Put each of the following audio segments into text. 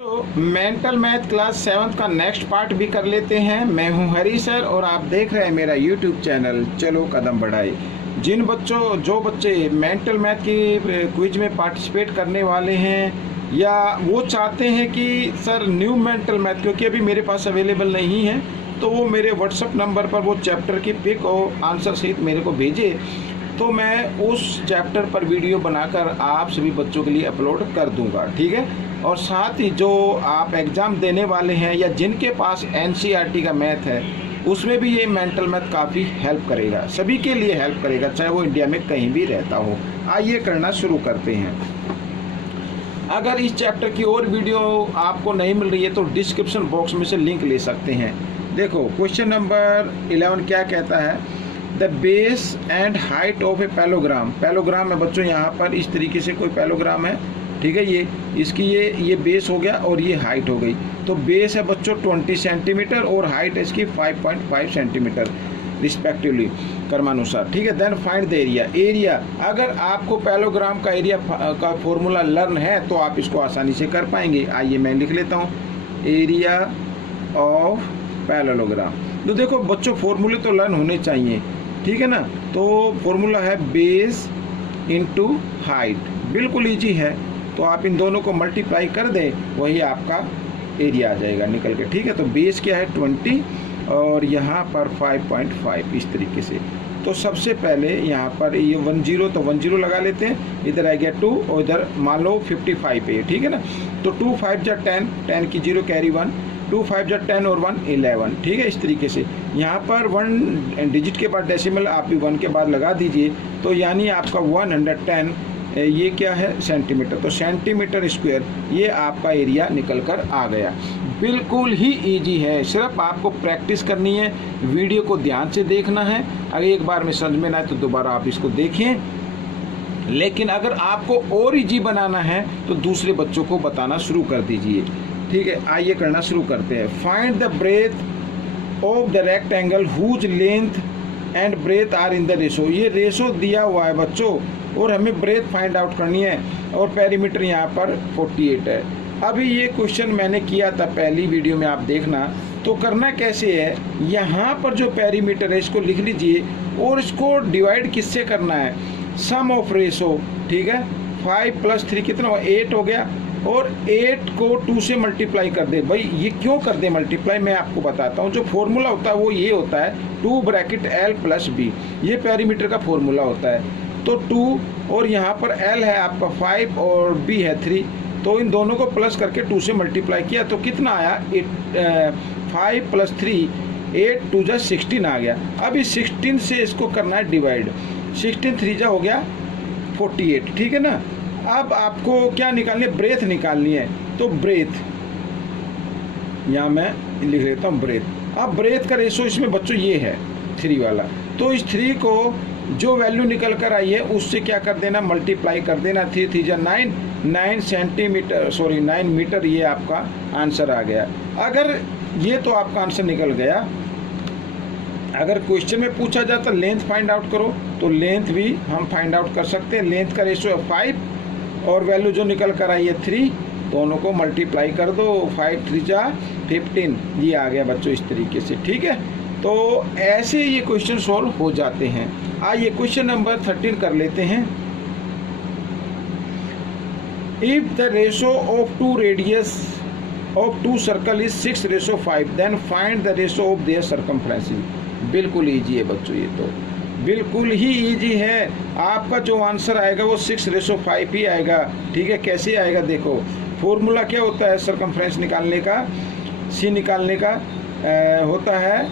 तो mental math class 7th का next part भी कर लेते हैं। मैं हूं हरी सर और आप देख रहे हैं मेरा यूट्यूब चैनल चलो कदम बढ़ाए। जो बच्चे मेंटल मैथ की क्विज में पार्टिसिपेट करने वाले हैं या वो चाहते हैं कि सर न्यू मेंटल मैथ क्योंकि अभी मेरे पास अवेलेबल नहीं है, तो वो मेरे व्हाट्सएप नंबर पर वो चैप्टर की पिक और आंसर सहित मेरे को भेजे, तो मैं उस चैप्टर पर वीडियो बनाकर आप सभी बच्चों के लिए अपलोड कर दूंगा। ठीक है। और साथ ही जो आप एग्ज़ाम देने वाले हैं या जिनके पास एनसीईआरटी का मैथ है उसमें भी ये मेंटल मैथ काफ़ी हेल्प करेगा, सभी के लिए हेल्प करेगा, चाहे वो इंडिया में कहीं भी रहता हो। आइए करना शुरू करते हैं। अगर इस चैप्टर की और वीडियो आपको नहीं मिल रही है तो डिस्क्रिप्शन बॉक्स में से लिंक ले सकते हैं। देखो क्वेश्चन नंबर 11 क्या कहता है, the base and height of A parallelogram. Parallelogram है बच्चों, यहाँ पर इस तरीके से कोई पैलोग्राम है, ठीक है। ये इसकी ये बेस हो गया और ये हाइट हो गई। तो बेस है बच्चों 20 सेंटीमीटर और हाइट है इसकी 5.5 सेंटीमीटर रिस्पेक्टिवली क्रमानुसार, ठीक है। Then find the area. Area अगर आपको पैलोग्राम का एरिया का फॉर्मूला लर्न है तो आप इसको आसानी से कर पाएंगे। आइए मैं लिख लेता हूँ, एरिया ऑफ पैरेललोग्राम। तो देखो बच्चों फॉर्मूले तो लर्न होने चाहिए, ठीक है ना। तो फॉर्मूला है बेस इंटू हाइट, बिल्कुल ईजी है। तो आप इन दोनों को मल्टीप्लाई कर दें, वही आपका एरिया आ जाएगा निकल के, ठीक है। तो बेस क्या है 20 और यहाँ पर 5.5 इस तरीके से। तो सबसे पहले यहाँ पर ये 10 तो 10 लगा लेते हैं, इधर आ गया 2 और इधर मान लो 55 है, ठीक है ना। तो 2 5 जा 10, 10 की 0 कैरी 1, 2 5 जा 10 और 1 11, ठीक है। इस तरीके से यहाँ पर 1 डिजिट के बाद डेसिमल आप भी 1 के बाद लगा दीजिए, तो यानी आपका 110 ये क्या है सेंटीमीटर। तो सेंटीमीटर स्क्वायर ये आपका एरिया निकल कर आ गया। बिल्कुल ही इजी है, सिर्फ आपको प्रैक्टिस करनी है, वीडियो को ध्यान से देखना है। अगर एक बार में समझ में ना आए तो दोबारा आप इसको देखें, लेकिन अगर आपको और इजी बनाना है तो दूसरे बच्चों को बताना शुरू कर दीजिए, ठीक है। आइए करना शुरू करते हैं। Find the breadth of the rectangle whose length and breadth are in the ratio. ये रेशो दिया हुआ है बच्चों और हमें ब्रेथ फाइंड आउट करनी है और पेरीमीटर यहाँ पर 48 है। अभी ये क्वेश्चन मैंने किया था पहली वीडियो में, आप देखना। तो करना कैसे है, यहाँ पर जो पेरीमीटर है इसको लिख लीजिए और इसको डिवाइड किससे करना है, सम ऑफ रेशो, ठीक है। 5 + 3 कितना हुआ 8 हो गया और 8 को 2 से मल्टीप्लाई कर दे। भाई ये क्यों कर दे मल्टीप्लाई, मैं आपको बताता हूँ। जो फॉर्मूला होता है वो ये होता है 2 ब्रैकेट L + B, ये पेरीमीटर का फॉर्मूला होता है। तो 2 और यहाँ पर L है आपका 5 और B है 3, तो इन दोनों को प्लस करके 2 से मल्टीप्लाई किया तो कितना आया 5 + 3 8 2 जा 16 आ गया। अब इस 16 से इसको करना है डिवाइड, 16 3 जा हो गया 48, ठीक है ना। अब आपको क्या निकालनी है, ब्रेथ निकालनी है। तो ब्रेथ यहाँ मैं लिख लेता हूँ ब्रेथ। अब ब्रेथ का रेशो इसमें बच्चों ये है 3 वाला, तो इस 3 को जो वैल्यू निकल कर आई है उससे क्या कर देना, मल्टीप्लाई कर देना। 3 3 जा 9, 9 सेंटीमीटर 9 मीटर, ये आपका आंसर आ गया। अगर ये तो आपका आंसर निकल गया। अगर क्वेश्चन में पूछा जाता लेंथ फाइंड आउट करो, तो लेंथ भी हम फाइंड आउट कर सकते हैं। लेंथ का रेशो है 5 और वैल्यू जो निकल कर आई है 3, दोनों को मल्टीप्लाई कर दो, 5 3 जा 15, ये आ गया बच्चों इस तरीके से, ठीक है। तो ऐसे ये क्वेश्चन सॉल्व हो जाते हैं। आइए क्वेश्चन नंबर 13 कर लेते हैं। If the ratio of 2 radius of 2 circle is 6:5, then find the ratio of their circumferences. बिल्कुल ईजी है बच्चों, ये तो बिल्कुल ही ईजी है। आपका जो आंसर आएगा वो 6:5 ही आएगा, ठीक है। कैसे आएगा देखो, फॉर्मूला क्या होता है सर्कमफ्रेंस निकालने का, सी निकालने का होता है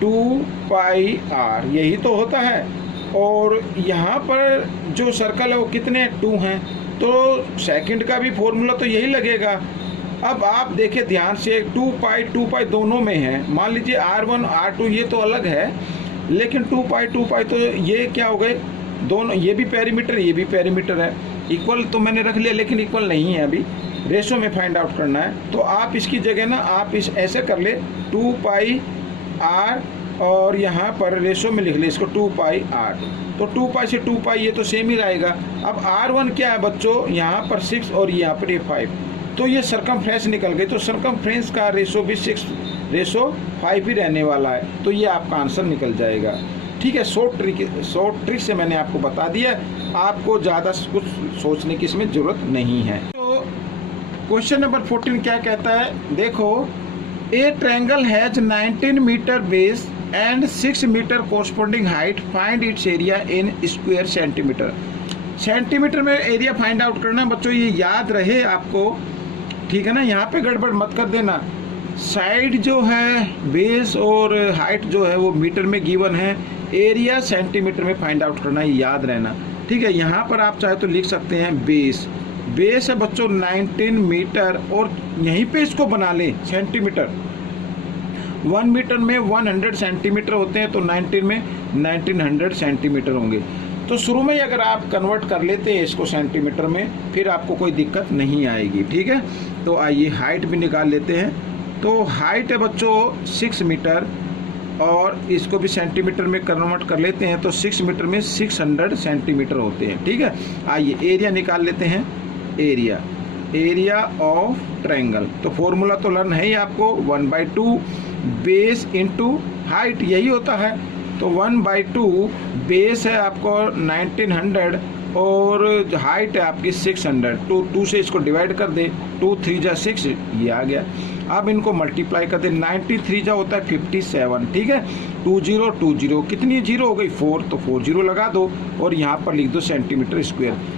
2πr, यही तो होता है। और यहाँ पर जो सर्कल है वो कितने 2 हैं, तो सेकंड का भी फॉर्मूला तो यही लगेगा। अब आप देखें ध्यान से, 2π दोनों में है। मान लीजिए R1 R2 ये तो अलग है, लेकिन 2π तो ये क्या हो गए दोनों, ये भी पेरीमीटर ये भी पेरीमीटर है। इक्वल तो मैंने रख लिया लेकिन इक्वल नहीं है, अभी रेशो में फाइंड आउट करना है। तो आप इसकी जगह ना आप इस ऐसे कर ले 2πr और यहाँ पर रेशो में लिख ले इसको 2πr। तो 2π से 2π ये तो सेम ही रहेगा। अब R1 क्या है बच्चों, यहाँ पर 6 और यहाँ पर ये 5, तो ये सर्कमफ्रेंस निकल गई, तो सर्कमफ्रेंस का रेशो भी 6:5 ही रहने वाला है, तो ये आपका आंसर निकल जाएगा। ठीक है, शॉर्ट ट्रिक से मैंने आपको बता दिया, आपको ज़्यादा कुछ सोचने की इसमें ज़रूरत नहीं है। तो क्वेश्चन नंबर 14 क्या कहता है, देखो, a triangle has 19 metre base and 6 metre corresponding height, find its area in square centimetre. Centimetre में एरिया फाइंड आउट करना है बच्चों, ये याद रहे आपको, ठीक है ना, यहाँ पे गड़बड़ मत कर देना। साइड जो है बेस और हाइट जो है वो मीटर में गिवन है, एरिया सेंटीमीटर में फाइंड आउट करना है, याद रहना। ठीक है, यहाँ पर आप चाहे तो लिख सकते हैं बेस है बच्चों 19 मीटर, और यहीं पे इसको बना लें सेंटीमीटर। 1 मीटर में 100 सेंटीमीटर होते हैं, तो 19 में 1900 सेंटीमीटर होंगे। तो शुरू में अगर आप कन्वर्ट कर लेते हैं इसको सेंटीमीटर में, फिर आपको कोई दिक्कत नहीं आएगी। ठीक है, तो आइए हाइट भी निकाल लेते हैं। तो हाइट है बच्चों 6 मीटर, और इसको भी सेंटीमीटर में कन्वर्ट कर लेते हैं, तो 6 मीटर में 600 सेंटीमीटर होते हैं। ठीक है, आइए एरिया निकाल लेते हैं। एरिया ऑफ ट्रायंगल, तो फॉर्मूला तो लर्न है ही आपको, 1/2 बेस इंटू हाइट, यही होता है। तो 1/2 बेस है आपको 1900 और हाइट है आपकी 600, तो 2 से इसको डिवाइड कर दे, 2 3 जा 6, ये आ गया। अब इनको मल्टीप्लाई कर दे, 93 जा होता है 57। ठीक है, 2 0 2 0, कितनी जीरो हो गई 4, तो 4 0 लगा दो और यहाँ पर लिख दो सेंटीमीटर स्क्वायर।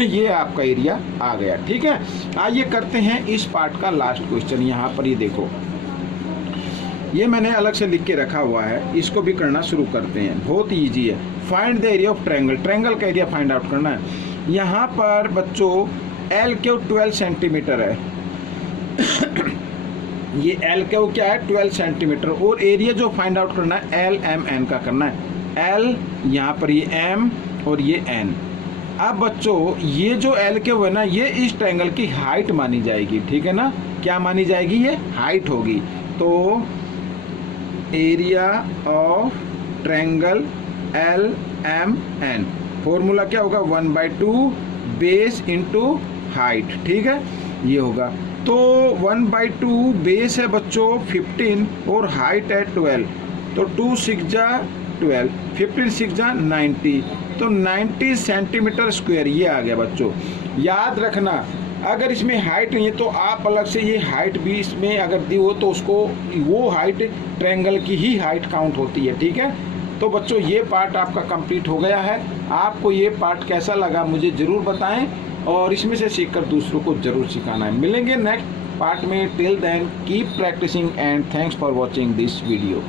ये आपका एरिया आ गया। ठीक है, आइए करते हैं इस पार्ट का लास्ट क्वेश्चन। यहाँ पर ये देखो, ये मैंने अलग से लिख के रखा हुआ है, इसको भी करना शुरू करते हैं, बहुत ईजी है। Find the area of triangle, triangle का एरिया फाइंड आउट करना है। यहाँ पर बच्चों एल क्यू 12 सेंटीमीटर है। ये एल क्यू क्या है 12 सेंटीमीटर, और एरिया जो फाइंड आउट करना है एल एम एन का करना है। एल यहाँ पर ये एम और ये एन। अब बच्चों ये जो एल क्यू है ना, ये इस ट्रायंगल की हाइट मानी जाएगी। ठीक है ना, क्या मानी जाएगी, ये हाइट होगी। तो area of triangle L M N, formula क्या होगा 1/2 बेस इंटू हाइट। ठीक है, ये होगा। तो 1/2 बेस है बच्चों 15 और हाइट है 12, तो 2 6 जा 12, 15 6 जा 90, तो 90 सेंटीमीटर स्क्वायर ये आ गया बच्चों। याद रखना, अगर इसमें हाइट नहीं है तो आप अलग से ये हाइट भी इसमें अगर दी हो तो उसको वो हाइट ट्रायंगल की ही हाइट काउंट होती है। ठीक है, तो बच्चों ये पार्ट आपका कंप्लीट हो गया है। आपको ये पार्ट कैसा लगा मुझे ज़रूर बताएं, और इसमें से सीखकर दूसरों को ज़रूर सिखाना है। मिलेंगे नेक्स्ट पार्ट में, till then keep practising and thanks for watching this video.